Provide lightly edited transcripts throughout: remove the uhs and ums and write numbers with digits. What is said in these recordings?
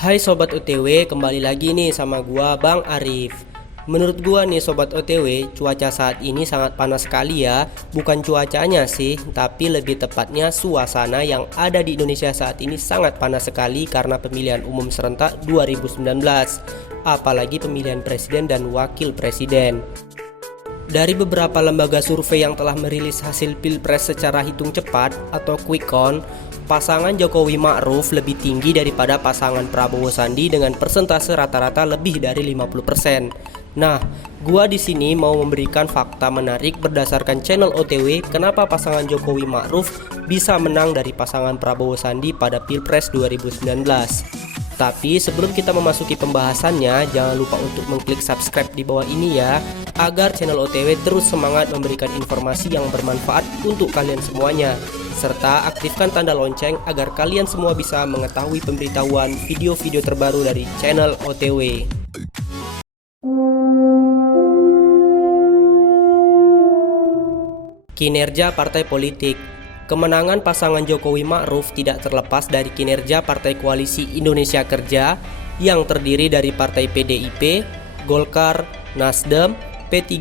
Hai Sobat OTW, kembali lagi nih sama gua Bang Arif. Menurut gua nih Sobat OTW, cuaca saat ini sangat panas sekali ya. Bukan cuacanya sih, tapi lebih tepatnya suasana yang ada di Indonesia saat ini sangat panas sekali karena pemilihan umum serentak 2019. Apalagi pemilihan presiden dan wakil presiden. Dari beberapa lembaga survei yang telah merilis hasil Pilpres secara hitung cepat atau quick count, pasangan Jokowi Ma'ruf lebih tinggi daripada pasangan Prabowo Sandi dengan persentase rata-rata lebih dari 50%. Nah, gua di sini mau memberikan fakta menarik berdasarkan channel OTW kenapa pasangan Jokowi Ma'ruf bisa menang dari pasangan Prabowo Sandi pada Pilpres 2019. Tapi sebelum kita memasuki pembahasannya, jangan lupa untuk mengklik subscribe di bawah ini ya, agar channel OTW terus semangat memberikan informasi yang bermanfaat untuk kalian semuanya. Serta aktifkan tanda lonceng agar kalian semua bisa mengetahui pemberitahuan video-video terbaru dari channel OTW. Kinerja partai politik. Kemenangan pasangan Jokowi Ma'ruf tidak terlepas dari kinerja Partai Koalisi Indonesia Kerja yang terdiri dari Partai PDIP, Golkar, Nasdem, P3,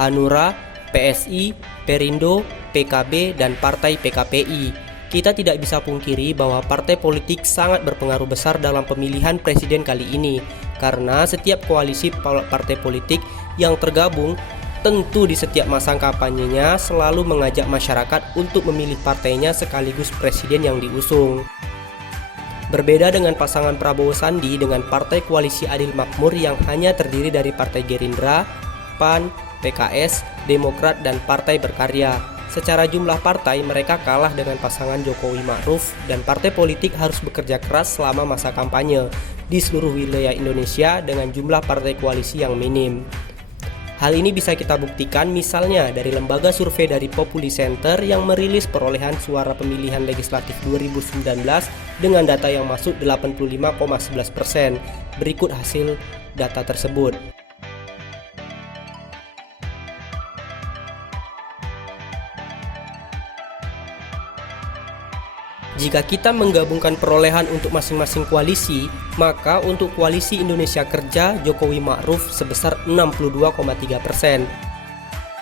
Hanura, PSI, Perindo, PKB, dan Partai PKPI. Kita tidak bisa pungkiri bahwa partai politik sangat berpengaruh besar dalam pemilihan presiden kali ini, karena setiap koalisi partai politik yang tergabung tentu di setiap masa kampanyenya selalu mengajak masyarakat untuk memilih partainya sekaligus presiden yang diusung. Berbeda dengan pasangan Prabowo Sandi dengan Partai Koalisi Adil Makmur yang hanya terdiri dari Partai Gerindra, PAN, PKS, Demokrat, dan Partai Berkarya. Secara jumlah partai mereka kalah dengan pasangan Jokowi Ma'ruf dan partai politik harus bekerja keras selama masa kampanye di seluruh wilayah Indonesia dengan jumlah partai koalisi yang minim. Hal ini bisa kita buktikan misalnya dari lembaga survei dari Populi Center yang merilis perolehan suara pemilihan legislatif 2019 dengan data yang masuk 85,11%. Berikut hasil data tersebut. Jika kita menggabungkan perolehan untuk masing-masing koalisi, maka untuk Koalisi Indonesia Kerja Jokowi Ma'ruf sebesar 62,3%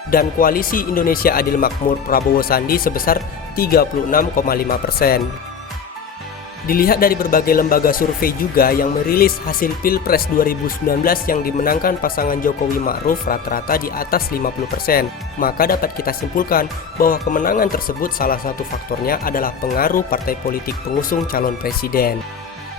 dan Koalisi Indonesia Adil Makmur Prabowo Sandi sebesar 36,5%. Dilihat dari berbagai lembaga survei juga yang merilis hasil Pilpres 2019 yang dimenangkan pasangan Jokowi Ma'ruf rata-rata di atas 50%, maka dapat kita simpulkan bahwa kemenangan tersebut salah satu faktornya adalah pengaruh partai politik pengusung calon presiden.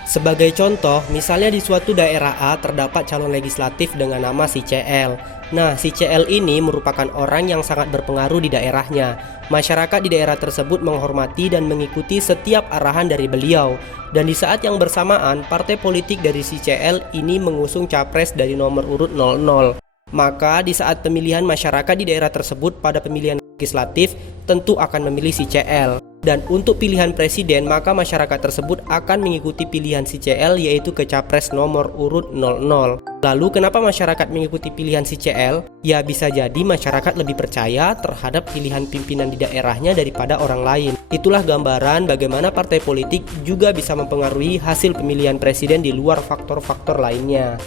Sebagai contoh, misalnya di suatu daerah A terdapat calon legislatif dengan nama si CL. Nah, si CL ini merupakan orang yang sangat berpengaruh di daerahnya. Masyarakat di daerah tersebut menghormati dan mengikuti setiap arahan dari beliau. Dan di saat yang bersamaan, partai politik dari si CL ini mengusung capres dari nomor urut 00. Maka di saat pemilihan masyarakat di daerah tersebut pada pemilihan legislatif tentu akan memilih si CL. Dan untuk pilihan presiden maka masyarakat tersebut akan mengikuti pilihan si CL yaitu ke capres nomor urut 00. Lalu kenapa masyarakat mengikuti pilihan si CL? Ya bisa jadi masyarakat lebih percaya terhadap pilihan pimpinan di daerahnya daripada orang lain. Itulah gambaran bagaimana partai politik juga bisa mempengaruhi hasil pemilihan presiden di luar faktor-faktor lainnya.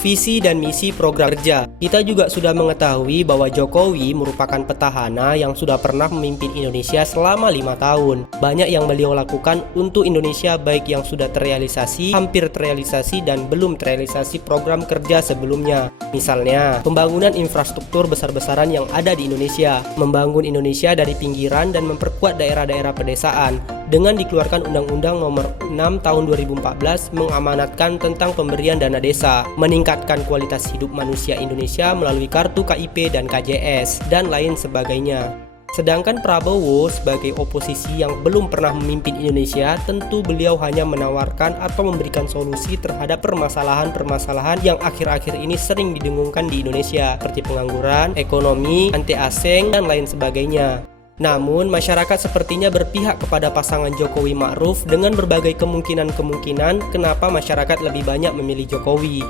Visi dan misi program kerja. Kita juga sudah mengetahui bahwa Jokowi merupakan petahana yang sudah pernah memimpin Indonesia selama 5 tahun. Banyak yang beliau lakukan untuk Indonesia baik yang sudah terrealisasi, hampir terrealisasi, dan belum terrealisasi program kerja sebelumnya. Misalnya, pembangunan infrastruktur besar-besaran yang ada di Indonesia, membangun Indonesia dari pinggiran dan memperkuat daerah-daerah pedesaan. Dengan dikeluarkan Undang-Undang Nomor 6 Tahun 2014 mengamanatkan tentang pemberian dana desa, meningkatkan kualitas hidup manusia Indonesia melalui kartu KIP dan KJS, dan lain sebagainya. Sedangkan Prabowo sebagai oposisi yang belum pernah memimpin Indonesia, tentu beliau hanya menawarkan atau memberikan solusi terhadap permasalahan-permasalahan yang akhir-akhir ini sering didengungkan di Indonesia, seperti pengangguran, ekonomi, anti asing, dan lain sebagainya. Namun, masyarakat sepertinya berpihak kepada pasangan Jokowi Ma'ruf dengan berbagai kemungkinan-kemungkinan kenapa masyarakat lebih banyak memilih Jokowi.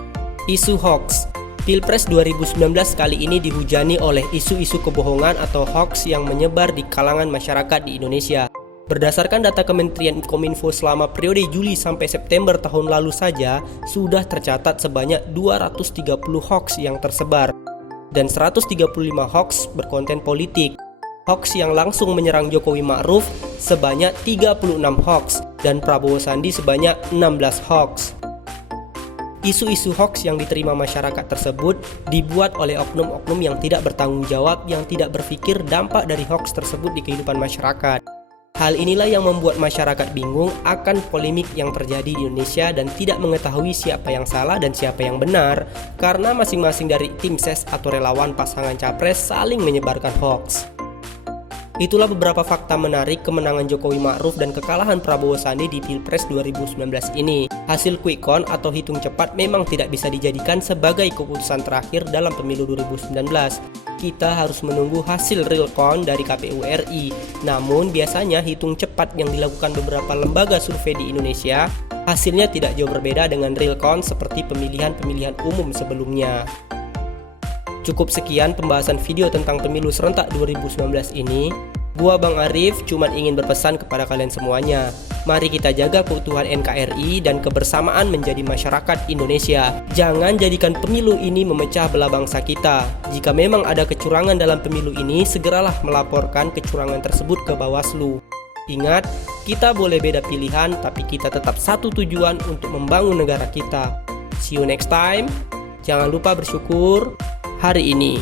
Isu hoax. Pilpres 2019 kali ini dihujani oleh isu-isu kebohongan atau hoax yang menyebar di kalangan masyarakat di Indonesia. Berdasarkan data Kementerian Kominfo selama periode Juli sampai September tahun lalu saja, sudah tercatat sebanyak 230 hoax yang tersebar dan 135 hoax berkonten politik. Hoax yang langsung menyerang Jokowi Ma'ruf sebanyak 36 hoax dan Prabowo Sandi sebanyak 16 hoax. Isu-isu hoax yang diterima masyarakat tersebut dibuat oleh oknum-oknum yang tidak bertanggung jawab, yang tidak berpikir dampak dari hoax tersebut di kehidupan masyarakat. Hal inilah yang membuat masyarakat bingung akan polemik yang terjadi di Indonesia dan tidak mengetahui siapa yang salah dan siapa yang benar karena masing-masing dari tim ses atau relawan pasangan capres saling menyebarkan hoax. Itulah beberapa fakta menarik kemenangan Jokowi Ma'ruf dan kekalahan Prabowo Sandi di Pilpres 2019 ini. Hasil quick count atau hitung cepat memang tidak bisa dijadikan sebagai keputusan terakhir dalam pemilu 2019. Kita harus menunggu hasil real count dari KPU RI. Namun biasanya hitung cepat yang dilakukan beberapa lembaga survei di Indonesia hasilnya tidak jauh berbeda dengan real count seperti pemilihan-pemilihan umum sebelumnya. Cukup sekian pembahasan video tentang pemilu serentak 2019 ini. Gua Bang Arif cuman ingin berpesan kepada kalian semuanya. Mari kita jaga keutuhan NKRI dan kebersamaan menjadi masyarakat Indonesia. Jangan jadikan pemilu ini memecah belah bangsa kita. Jika memang ada kecurangan dalam pemilu ini, segeralah melaporkan kecurangan tersebut ke Bawaslu. Ingat, kita boleh beda pilihan, tapi kita tetap satu tujuan untuk membangun negara kita. See you next time. Jangan lupa bersyukur hari ini.